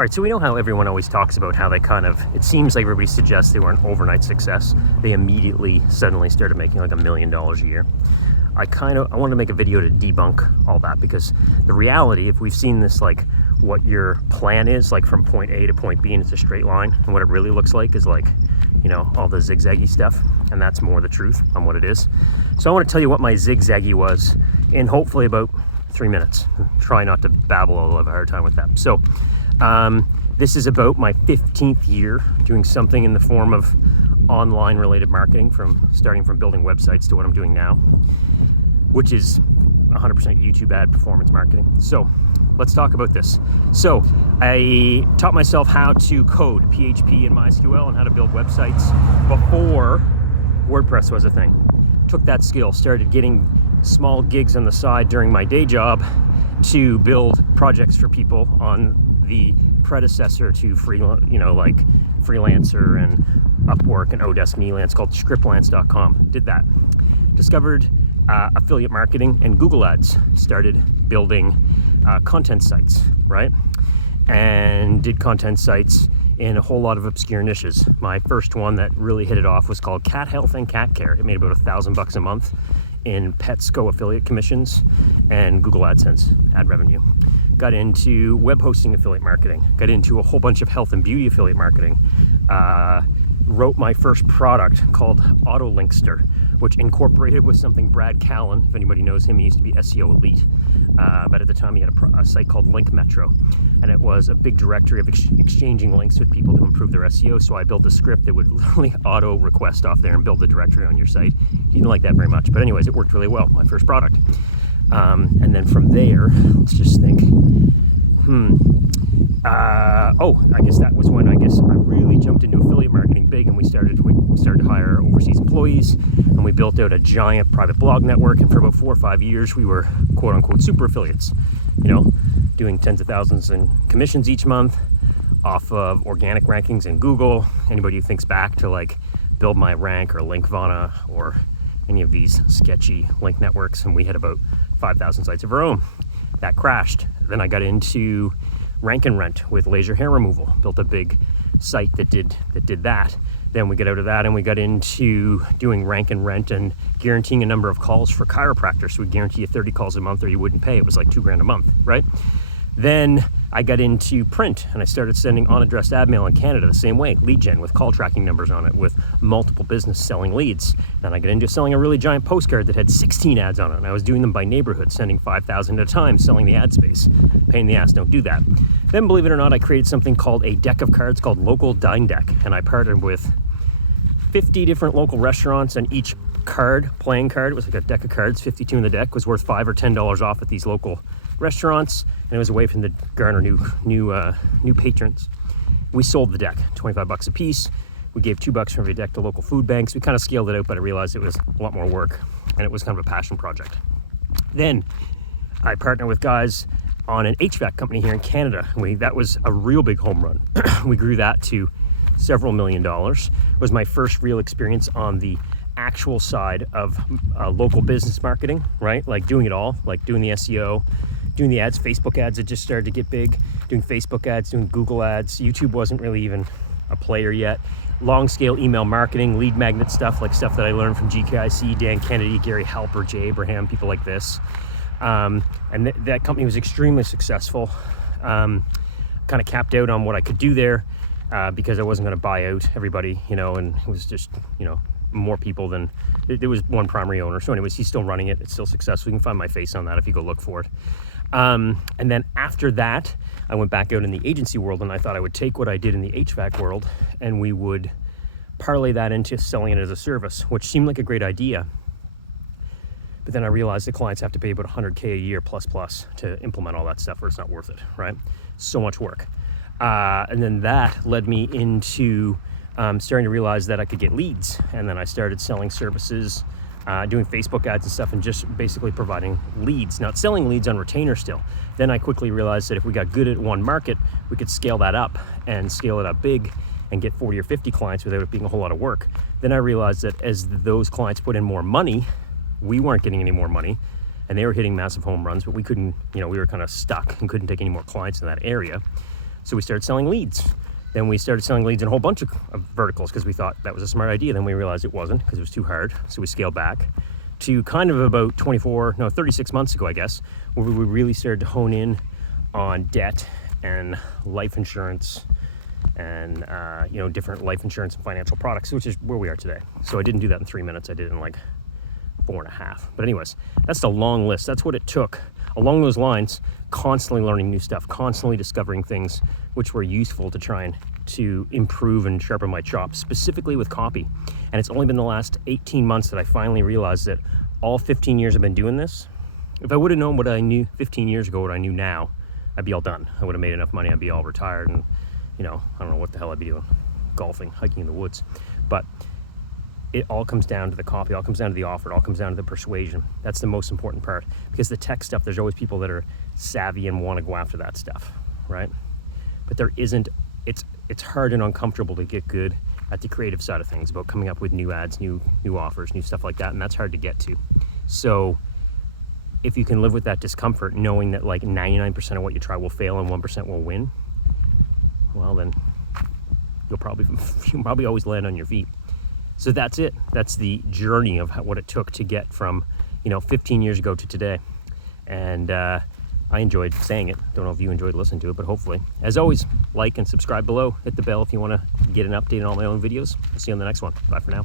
All right, so we know how everyone always talks about how it seems like everybody suggests they were an overnight success. They immediately, suddenly started making like $1 million a year. I wanted to make a video to debunk all that, because the reality, if we've seen this, like what your plan is, like from point A to point B and it's a straight line, and what it really looks like is like, all the zigzaggy stuff, and that's more the truth on what it is. So I want to tell you what my zigzaggy was in hopefully about 3 minutes. Try not to babble, I'll have a hard time with that. So this is about my 15th year doing something in the form of online related marketing, starting from building websites to what I'm doing now, which is 100% YouTube ad performance marketing. So let's talk about this. So I taught myself how to code PHP and MySQL and how to build websites before WordPress was a thing. Took that skill, started getting small gigs on the side during my day job to build projects for people on the predecessor to like Freelancer and Upwork and Odesk and Elance, called Scriptlance.com. Did that. Discovered affiliate marketing and Google Ads. Started building content sites, right? And did content sites in a whole lot of obscure niches. My first one that really hit it off was called Cat Health and Cat Care. It made about $1,000 a month in Petsco affiliate commissions and Google AdSense ad revenue. Got into web hosting affiliate marketing. Got into a whole bunch of health and beauty affiliate marketing. Wrote my first product called AutoLinkster, which incorporated with something Brad Callen, if anybody knows him, he used to be SEO Elite. But at the time he had a site called Link Metro, and it was a big directory of exchanging links with people to improve their SEO. So I built a script that would literally auto request off there and build a directory on your site. He didn't like that very much, but anyways, it worked really well, my first product. And then from there, let's just think. I guess that was when I really jumped into affiliate marketing big, and we started to hire overseas employees, and we built out a giant private blog network. And for about 4 or 5 years, we were quote unquote super affiliates, doing tens of thousands in commissions each month off of organic rankings in Google. Anybody who thinks back to like Build My Rank or Linkvana or any of these sketchy link networks, and we had about 5,000 sites of our own. That crashed. Then I got into Rank and Rent with laser hair removal. Built a big site that did that. Then we got out of that and we got into doing Rank and Rent and guaranteeing a number of calls for chiropractors. So we guarantee you 30 calls a month or you wouldn't pay. It was like $2,000 a month, right? Then I got into print and I started sending unaddressed ad mail in Canada the same way, lead gen with call tracking numbers on it, with multiple business selling leads. Then I got into selling a really giant postcard that had 16 ads on it, and I was doing them by neighborhood, sending 5,000 at a time, selling the ad space. Pain in the ass, don't do that. Then, believe it or not, I created something called a deck of cards called Local Dine Deck, and I partnered with 50 different local restaurants, and each playing card, it was like a deck of cards, 52 in the deck, was worth $5 or $10 off at these local restaurants, and it was a way for them to garner new patrons. We sold the deck, $25 a piece. We gave $2 for every deck to local food banks. We kind of scaled it out, but I realized it was a lot more work, and it was kind of a passion project. Then I partnered with guys on an HVAC company here in Canada. That was a real big home run. We grew that to several $1 million. It was my first real experience on the actual side of local business marketing, right? Like doing it all, like doing the SEO, doing the ads, Facebook ads had just started to get big, doing Facebook ads, doing Google ads. YouTube wasn't really even a player yet. Long scale email marketing, lead magnet stuff, like stuff that I learned from GKIC, Dan Kennedy, Gary Halper, Jay Abraham, people like this. And that company was extremely successful. Kind of capped out on what I could do there because I wasn't going to buy out everybody, and it was just, more people than there was one primary owner. So anyways, he's still running it. It's still successful. You can find my face on that if you go look for it. And then after that, I went back out in the agency world, and I thought I would take what I did in the HVAC world and we would parlay that into selling it as a service, which seemed like a great idea. But then I realized the clients have to pay about $100K a year plus to implement all that stuff, or it's not worth it, right? So much work. And then that led me into starting to realize that I could get leads. And then I started selling services, doing Facebook ads and stuff, and just basically providing leads, not selling leads on retainer still. Then I quickly realized that if we got good at one market, we could scale that up and scale it up big and get 40 or 50 clients without it being a whole lot of work. Then I realized that as those clients put in more money, we weren't getting any more money, and they were hitting massive home runs, but we couldn't, we were kind of stuck and couldn't take any more clients in that area. So we started selling leads. Then we started selling leads in a whole bunch of verticals because we thought that was a smart idea. Then we realized it wasn't because it was too hard. So we scaled back to kind of about 36 months ago, I guess, where we really started to hone in on debt and life insurance and, different life insurance and financial products, which is where we are today. So I didn't do that in 3 minutes. I did it in like 4.5. But anyways, that's the long list. That's what it took. Along those lines, constantly learning new stuff, constantly discovering things which were useful to try and to improve and sharpen my chops, specifically with copy. And it's only been the last 18 months that I finally realized that all 15 years I've been doing this, if I would have known what I knew 15 years ago, what I knew now, I'd be all done. I would have made enough money, I'd be all retired, and I don't know what the hell I'd be doing, golfing, hiking in the woods. But it all comes down to the copy, it all comes down to the offer, it all comes down to the persuasion. That's the most important part, because the tech stuff, there's always people that are savvy and want to go after that stuff, right? But there isn't, it's hard and uncomfortable to get good at the creative side of things, about coming up with new ads, new offers, new stuff like that, and that's hard to get to. So if you can live with that discomfort, knowing that like 99% of what you try will fail and 1% will win, well then you'll probably always land on your feet. So that's it. That's the journey of what it took to get from 15 years ago to today. And I enjoyed saying it. Don't know if you enjoyed listening to it, but hopefully. As always, like and subscribe below. Hit the bell if you want to get an update on all my own videos. I'll see you on the next one. Bye for now.